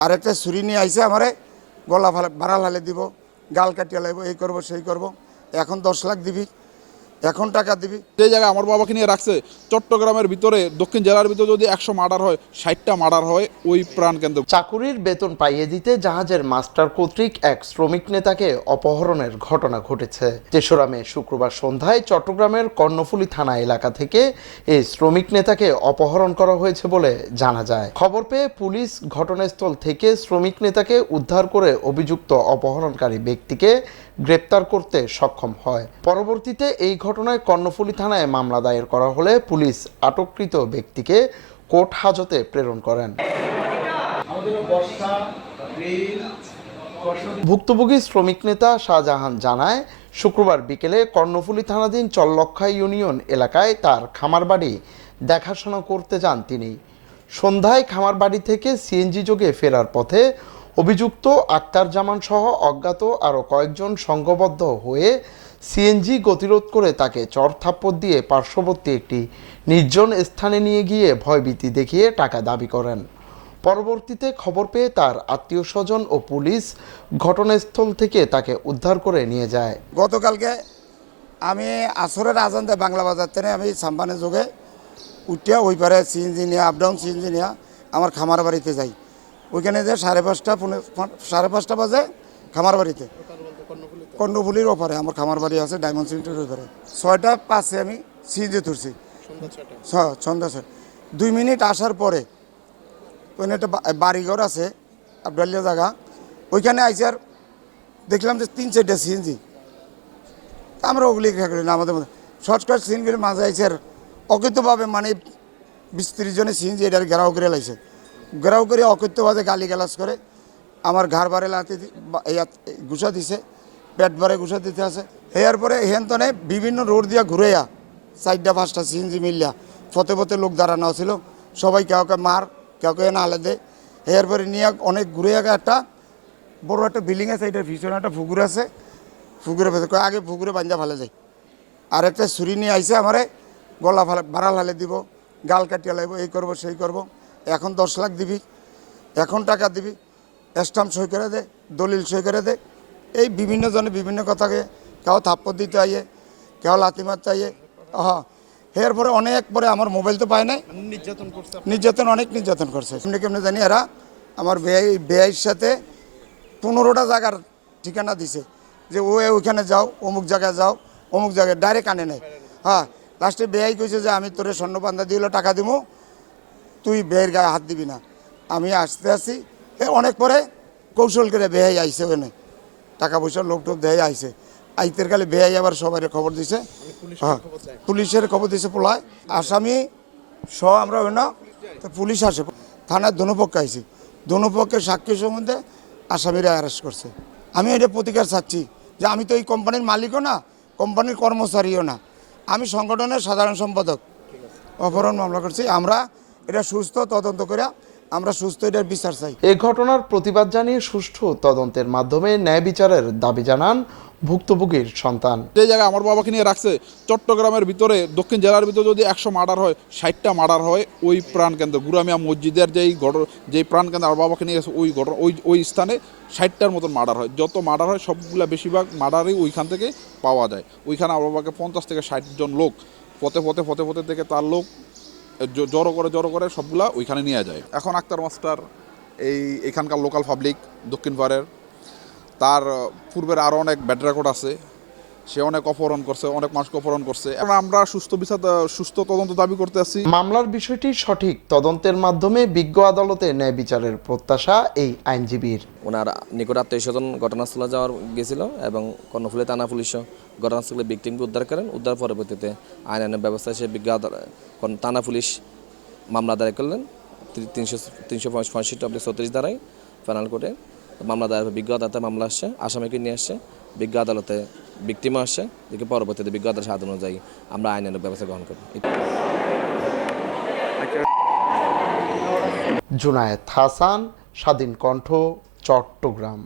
আর একটা ছুরি নিয়ে আইসে আমারে, গলা বাড়াল হালে দিব, গাল কাটিয়া লাগবো এই করব, সেই করব। এখন দশ লাখ দিবি। এখন টাকা দিবি? যে জায়গায় আমার বাবাকে নিয়ে রাখছে। চট্টগ্রামের ভিতরে, দক্ষিণ জেলার ভিতরে যদি একশো মার্ডার হয়, ষাটটা মার্ডার হয়, ওই প্রাণ কেন্দ্র চাকুরির বেতন পাইয়ে দিতে জাহাজের মাস্টার কর্তৃক এক শ্রমিক নেতাকে অপহরণের ঘটনা ঘটেছে। তেসরা মে শুক্রবার সন্ধ্যায় চট্টগ্রামের কর্ণফুলী থানা এলাকা থেকে এই শ্রমিক নেতাকে অপহরণ করা হয়েছে বলে জানা যায়। খবর পেয়ে পুলিশ ঘটনাস্থল থেকে শ্রমিক নেতাকে উদ্ধার করে অভিযুক্ত অপহরণকারী ব্যক্তিকে গ্রেপ্তার করতে সক্ষম হয়। পরবর্তীতে এই ঘটনায় কর্ণফুলী থানায় মামলা দায়ের করা হলে পুলিশ আটককৃত ব্যক্তিকে কোর্ট হাজতে প্রেরণ করেন। ভুক্তভোগী শ্রমিক নেতা শাহজাহান জানায়, শুক্রবার বিকেলে কর্ণফুলী থানাধীন চল্লক্ষা ইউনিয়ন এলাকায় তার খামার বাড়ি দেখাশোনা করতে যান তিনি। সন্ধ্যায় খামার বাড়ি থেকে সিএনজি যোগে ফেরার পথে অভিযুক্ত আক্তার জামান সহ অজ্ঞাত আরও কয়েকজন সংঘবদ্ধ হয়ে সিএনজি গতিরোধ করে তাকে চর থাপ্পড় দিয়ে পার্শ্ববর্তী একটি নির্জন স্থানে নিয়ে গিয়ে ভয়ভীতি দেখিয়ে টাকা দাবি করেন। পরবর্তীতে খবর পেয়ে তার আত্মীয় স্বজন ও পুলিশ ঘটনাস্থল থেকে তাকে উদ্ধার করে নিয়ে যায়। গতকালকে আমি আসরের আজান বাংলা বাজার থেকে আমি সাম্পানে যোগে উঠিয়া ওই পারে সিএনজি নিয়ে আপ ডাউন সিএনজি নিয়ে আমার খামার বাড়িতে যাই। ওইখানে যে সাড়ে পাঁচটা সাড়ে পাঁচটা বাজে খামার বাড়িতে কর্ণফুলির ওপারে আমার খামার বাড়ি আছে ডায়মন্ড সিমেন্টের ওপারে। ছয়টা পাঁচে আমি সিএনজি তুলছি। ছ- সন্ধ্যা ছয়। দুই মিনিট আসার পরে ওইখানে একটা বাড়িঘর আছে আবডালিয়া জায়গা। ওইখানে আইসি আর দেখলাম যে তিন চারটা সিএনজি আমরা ওগুলি খেয়া করি না আমাদের মধ্যে। শর্টকাট সিনগুলি মাঝে আইসে আর অকৃতভাবে মানে বিশ ত্রিশ জনের সিনজি এটার ঘেরাও করে লাইছে। ঘেরাও করে অকৃত্যভাবে গালি গালাজ করে আমার ঘর বারে লাতে গুছা দিছে, পেট বারে গুছা দিতে আছে। হেয়ার পরে হেনতনে বিভিন্ন রোড দিয়া ঘুরেয়া চারটা, পাঁচটা সিএনজি মিলিয়া ফতে ফতে লোক দাঁড়ানো ছিল সবাই কাউকে মার, কাউকে না আলাদে হেয়ার পরে নিয়ে অনেক ঘুরে একটা বড় একটা বিল্ডিং আছে, এটার পিছনে একটা পুকুর আছে। পুকুরে কয়, আগে পুকুরে বান্ধা ফেলে যাই আর একটা ছুরি নিয়ে আইসে আমারে, গলা ফালে বাড়াল হালে দিব, গাল কাটিয়ে লাইব, এই করব, সেই করব। এখন দশ লাখ দিবি এখন টাকা দিবি স্টাম্প সই করে দে দলিল সই করে দে। এই বিভিন্ন জনে বিভিন্ন কথাকে কেউ থাপ্পড় দিতে আইয়ে কেউ লাথি মারতে আইয়ে। হ্যাঁ এর পরে অনেক পরে আমার মোবাইল তো পায় নাই। নির্যাতন অনেক নির্যাতন করছে। কেমনি কেমনি জানি এরা আমার বেআই বেআইয়ের সাথে পনেরোটা জায়গার ঠিকানা দিছে। যে ও ওইখানে যাও অমুক জায়গায় যাও অমুক জায়গায় ডাইরেক্ট আনে নেয় হ্যাঁ লাস্টে বেআই কইছে যে আমি তোরে স্বর্ণপান্দা দিলে টাকা দিব তুই বেয়ের গায়ে হাত দিবি না। আমি আসতে আসি। এ অনেক পরে কৌশল করে বেহাই আইছে ওখানে। টাকা পয়সা লোক টোপ দেয় আইছে। আইতের কালে বেহাই আবার সবাই খবর দিছে। হ্যাঁ পুলিশের খবর দিছে পোলায়। আসামি স আমরা ওই না তো পুলিশ আসে। থানার দনুপক্ষ আইছি। দনুপক্ষের সাক্ষী সম্বন্ধে আসামিরা অ্যারেস্ট করছে। আমি এটা প্রতিকার চাচ্ছি যে আমি তো এই কোম্পানির মালিকও না কোম্পানির কর্মচারীও না। আমি সংগঠনের সাধারণ সম্পাদক। অপহরণ মামলা করছি। আমরা এটা সুস্থ তদন্ত করে আমরা সুস্থ এটার বিচার চাই। এ ঘটনার প্রতিবাদ জানিয়ে সুষ্ঠু তদন্তের মাধ্যমে ন্যায় বিচারের দাবি জানান ভুক্তভোগীর সন্তান। যে জায়গায় আমার বাবাকে নিয়ে রাখছে চট্টগ্রামের ভিতরে দক্ষিণ জেলার ভিতরে যদি একশো মার্ডার হয় ষাটটা মার্ডার হয় ওই প্রাণ কেন্দ্র গুরামিয়া মসজিদের যেই ঘটনা যেই প্রাণ কেন্দ্র আমার বাবাকে নিয়ে গেছে ওই ঘটনা ওই ওই স্থানে ষাটটার মতন মার্ডার হয়। যত মার্ডার হয় সবগুলা বেশিরভাগ মার্ডারই ওইখান থেকে পাওয়া যায়। ওইখানে আমার বাবাকে পঞ্চাশ থেকে ষাট জন লোক পথে পথে পথে পথে থেকে তার লোক জড়ো করে জড়ো করে সবগুলা ওইখানে নিয়ে যায়। এখন আক্তার মাস্টার এই এখানকার লোকাল পাবলিক দক্ষিণ পাড়ের, তার পূর্বের আরও অনেক ব্যাড রেকর্ড আছে। সে অনেক অপহরণ করছে অনেক মানুষকে অপহরণ করছে। এখন আমরা সুস্থ বিচার সুস্থ তদন্ত দাবি করতে আসছি মামলার বিষয়টি সঠিক তদন্তের মাধ্যমে বিজ্ঞ আদালতে ন্যায় বিচারের প্রত্যাশা এই আইনজীবীর। ওনার নিকট আত্মীয় স্বজন ঘটনাস্থলে যাওয়ার গেছিল এবং কর্ণফুলী থানা পুলিশও ঘটনাস্থলে ভিকটিমকে উদ্ধার করেন। উদ্ধার পরবর্তীতে আইন আইনের ব্যবস্থা সে বিজ্ঞ আদালত- থানা পুলিশ মামলা দায়ের করলেন। তিনশো তিনশো পঁয়ষট্টি অব্দি ছত্রিশ দ্বারাই ফাইনাল কোর্টে মামলা দায়ের বিজ্ঞ আদালতে মামলা আসছে আসামিকে নিয়ে আসছে। বিজ্ঞ আদালতে ভিকটিমও আসছে দেখে পরবর্তীতে বিজ্ঞতার সাধন অনুযায়ী আমরা আইনের ব্যবস্থা গ্রহণ করি। জুনায়েদ হাসান, স্বাধীন কণ্ঠ, চট্টগ্রাম।